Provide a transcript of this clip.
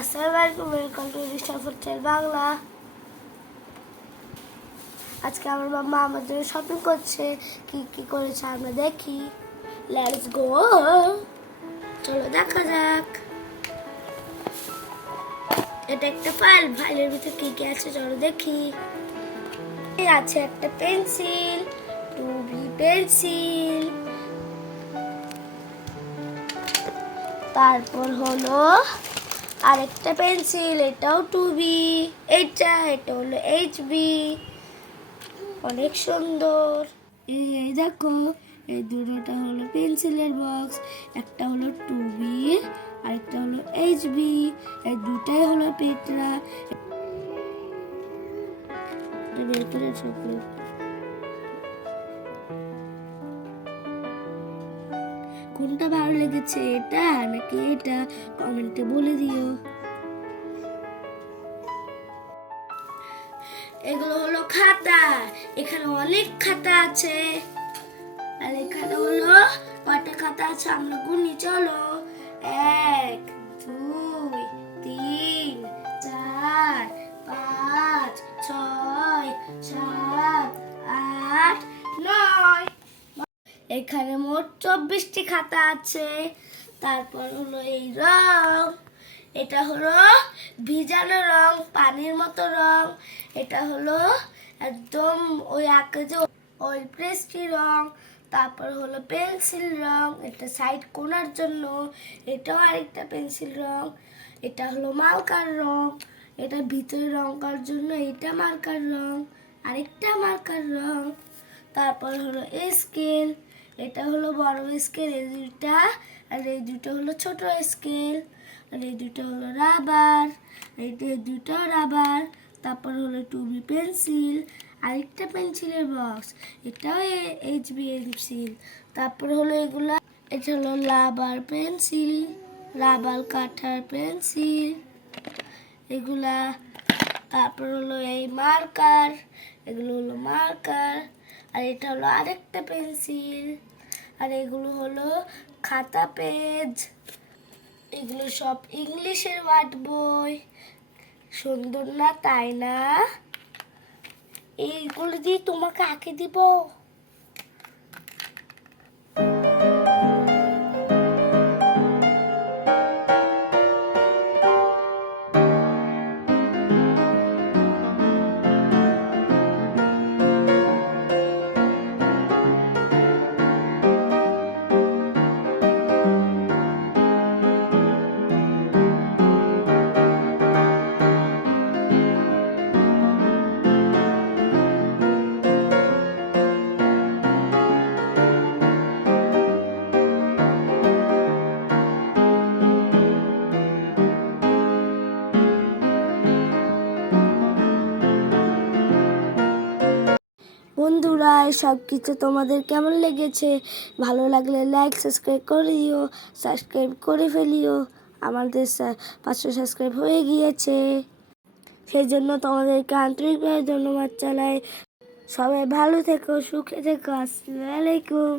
আসসালামু আলাইকুম welcome to রিস্টার ফুটচাল বাংলা আজকে আমার মামা জন্য শপিং করছে, কি কি করেছে আমরা দেখি। লেটস গো চলো দেখা যাক। এটা একটা ফাইল ফাইলের ভিতরে কি কি আছে চলো দেখি। আছে একটা পেন্সিল টু বি পেন্সিল তারপর হলো আরেকটা পেন্সিল, এটাও টু বি এইটা এটা হলো এইচ বি অনেক সুন্দর। এই দেখো, এই দুটোটা হলো পেন্সিলের বক্স, একটা হলো টু বি আরেকটা হলো এইচ বি এই দুটাই হলো পেটরা বের করে কোনটা ভালো লেগেছে, এটা নাকি এটা? কমেন্টে বলে দিও। এগুলো হলো খাতা, এখানে অনেক খাতা আছে। আর এখানে হলো কয়টা খাতা আছে? আমরা গুনি, চলো। এক দুই এখানে মোট চব্বিশটি খাতা আছে। তারপর হলো এই রং। এটা হলো ভিজানো রং, পানির মতো রং। এটা হলো একদম ওই আঁকে যে ওই প্রেস্টি রং। তারপর হলো পেন্সিল রং, এটা সাইড কোনার জন্য। এটাও আরেকটা পেন্সিল রং। এটা হলো মার্কার রং। এটা ভিতরে রং করার জন্য এটা মার্কার রং। আরেকটা মার্কার রং। তারপর হলো স্কেল এটা হলো বড় স্কেল এই দুইটা, আর এই দুটো হলো ছোট স্কেল আর এই দুটো হলো রাবার এই দুটো রাবার তারপর হলো টুবি পেন্সিল আরেকটা পেন্সিলের বক্স এটাও এইচ বি পেন্সিল তারপর হলো এগুলা, এটা হলো রাবার পেন্সিল রাবার কাঠার পেন্সিল এগুলা, তারপর হলো এই মার্কার এগুলো হলো মার্কার আর এটা হলো আরেকটা পেন্সিল আর এগুলো হলো খাতা পেজ, এগুলো সব ইংলিশের ওয়ার্ড বই, সুন্দর না তাই না? এইগুলো দিয়ে তোমাকে আঁকে দিব। বন্ধুরা সব কিছু তোমাদের কেমন লেগেছে? ভালো লাগলে লাইক সাবস্ক্রাইব করে দিও সাবস্ক্রাইব করে ফেলিও। আমাদের পাঁচশো সাবস্ক্রাইব হয়ে গিয়েছে। সেই জন্য তোমাদেরকে আন্তরিকভাবে ধন্যবাদ চালাই সবাই ভালো থেকো, সুখে থেকো, আসসালামু আলাইকুম।